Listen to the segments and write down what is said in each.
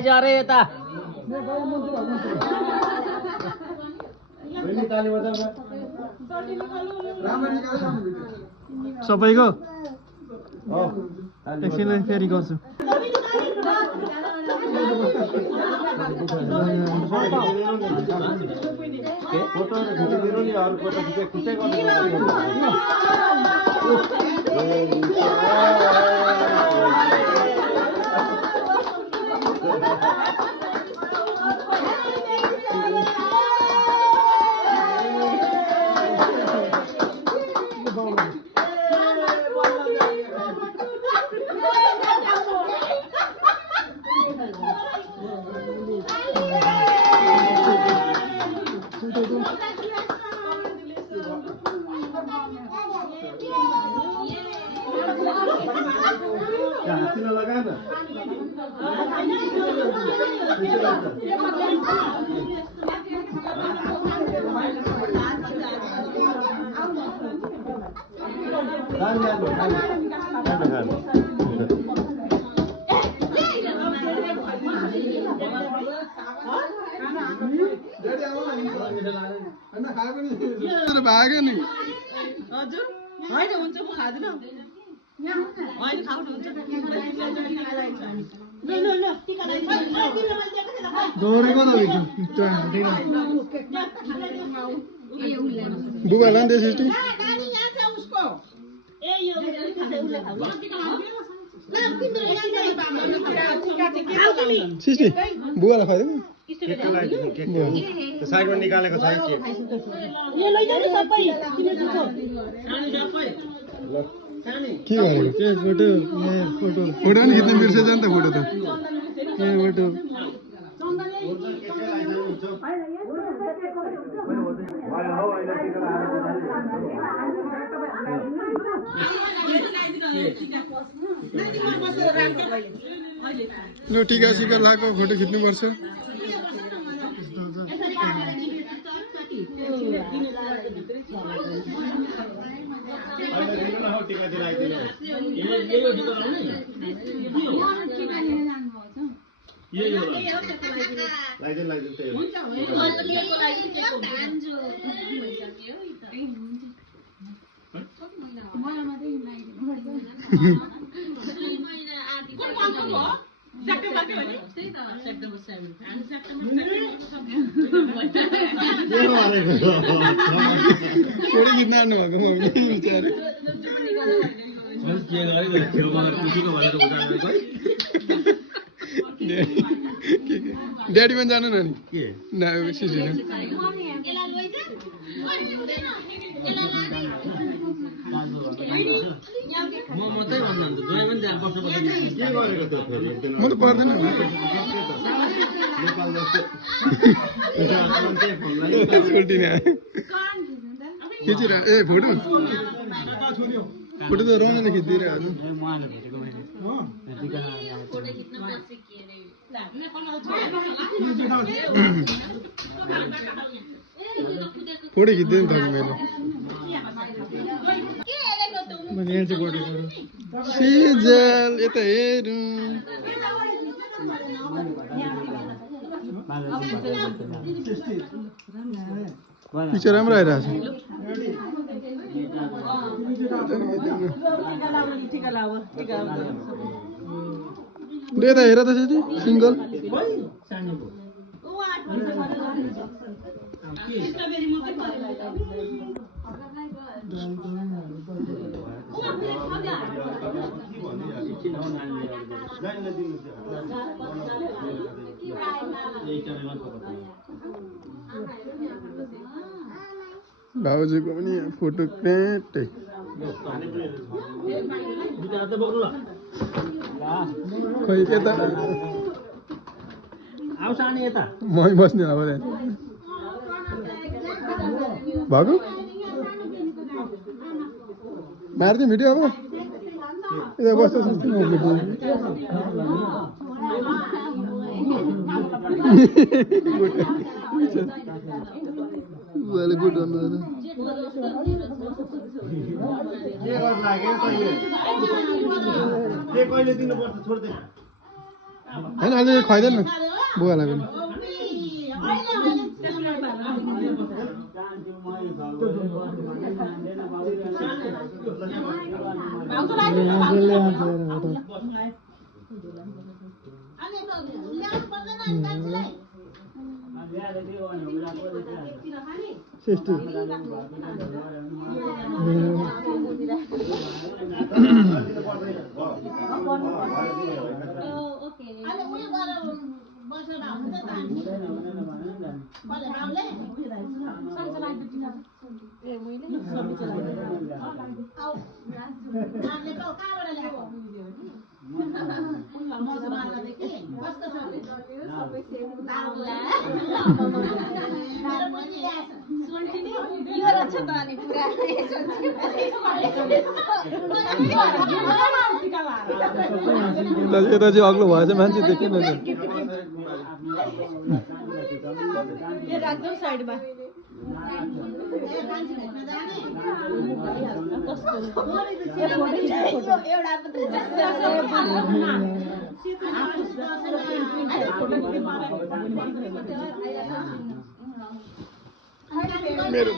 जा रहे यता सबैको एकछिन फेरि गर्छु भाग्यो नि हजुर होइन हुन्छ म खादिन होइन खाउनु हुन्छ दौडेको त बुबालाई नि त्यसरी सिस्टी बुबालाई खुवाइदिनु साइडमा निकालेको छ के के गरेको फोटो फोटो नि खिच्न बिर्सेछ नि त फोटो त फोटो लु टिका सिका लगाएको फोटो खिच्नुपर्छ फोटो खिच्न आउनुभएको मम्मी बिचारे ड्याडी पनि जानु न नि सिसी म त पर्दैन खिचेर ए फोटो फोटो त रौनले खिचिदिइरहेको फोटो खिच्दै नि त मैले यहाँ चाहिँ फोटो सिजल यता हेरौँ पिक्चर राम्रो आइरहेको छ यता हेर त सिटी सिङ्गल भाउजूको पनि फोटो क्याटै खोइ यता मै बस्ने अब भएको मार्ने भिडियो अब यता बस्छ बुवाले गुड गर्नु के गर्नु लाग्यो कहिले दिनुपर्छ छोड्दै होइन अलि खुवाइदेऊ न बुवालाई पनि यता चाहिँ अग्लो भएछ मान्छे देखेन साइडमा मेरो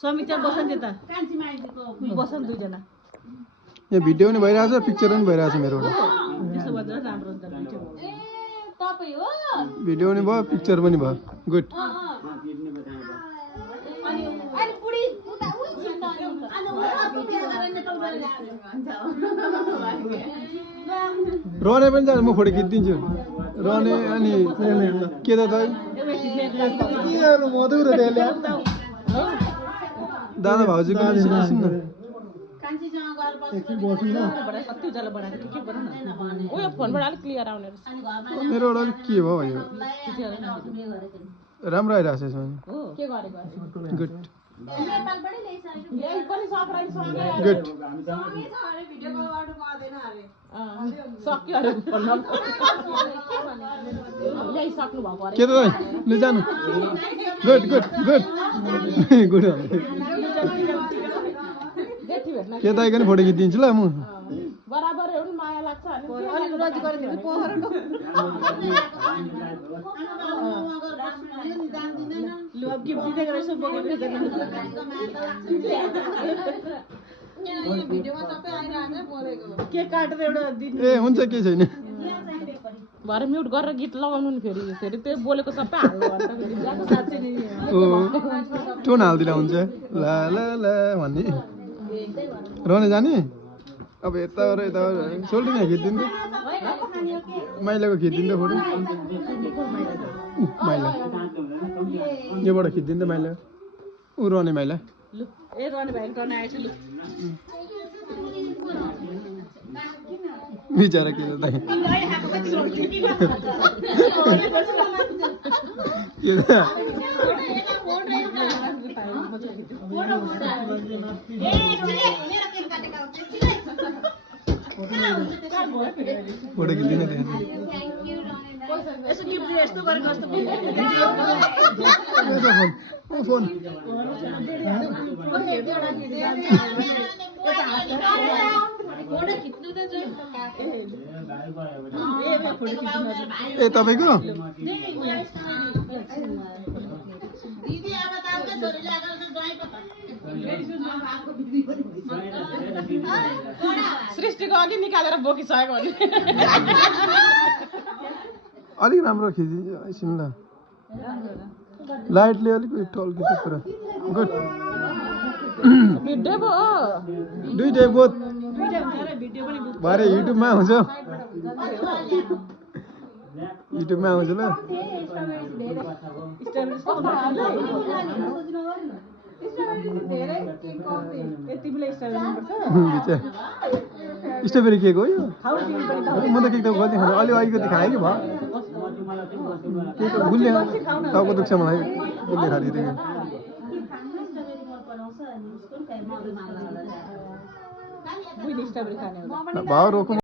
समीक्षा बस्छन् त्यता बस्छन् दुईजना यहाँ भिडियो पनि भइरहेछ पिक्चर पनि भइरहेछ मेरो त्यसो गर्दा राम्रो हुन्छ भिडियो पनि भयो पिक्चर पनि भयो गुड रहने पनि जानु म फोटो खिचिदिन्छु रहने अनि के त दादा भाउजूको मेरो अलिक के भयो यो राम्रो आइरहेको छ यसमा गुड गुड के त लु जानु गुड गुड गुड गुड के दाइकन फोटो खिचिदिन्छु ल म बराबर हो नि माया लाग्छ लु अब गिफ्ट दिँदै गरेछ केक काटेर एउटा दिन ए हुन्छ के छैन भरे म्युट गरेर गीत लगाउनु नि फेरि फेरि त्यो बोलेको सबै हाल्नु भन्दा फेरि साँच्चै नि टोन हालिदिँदा हुन्छ ला ला ला भन्ने रहने जाने अब यता सोल्टी यहाँ खिचिदिन्छु माइलाको खिचिदिन्छु फोटो माइला योबाट खिचिदिन्छु माइला ऊ रहने माइला लु ए रहने भाइ रहने आएछ लु बिचारा के त फोटो खिच्दिन यसो गिफ्ट दिए यस्तो गरेको जस्तो फोन ए तपाईको सृष्टिको अघि निकालेर बोकिसकेको नि अलिक राम्रो खिचिदिन्छु ल लाइटले अलिक टल्किन्छ पुरा गुड भिडियो भयो दुईटै बोथ भिडियो पनि भरे युट्युबमा आउँछ युट्युबमा आउँछ ल स्ट्रबेरी केक हो यो म त केक त गल्ती खाँदा अलि अलिकति खाएँ कि भयो केक गुलियो टाउको दुख्छ मलाई गुलियो खाँदिदिएको भाउ रोक्नु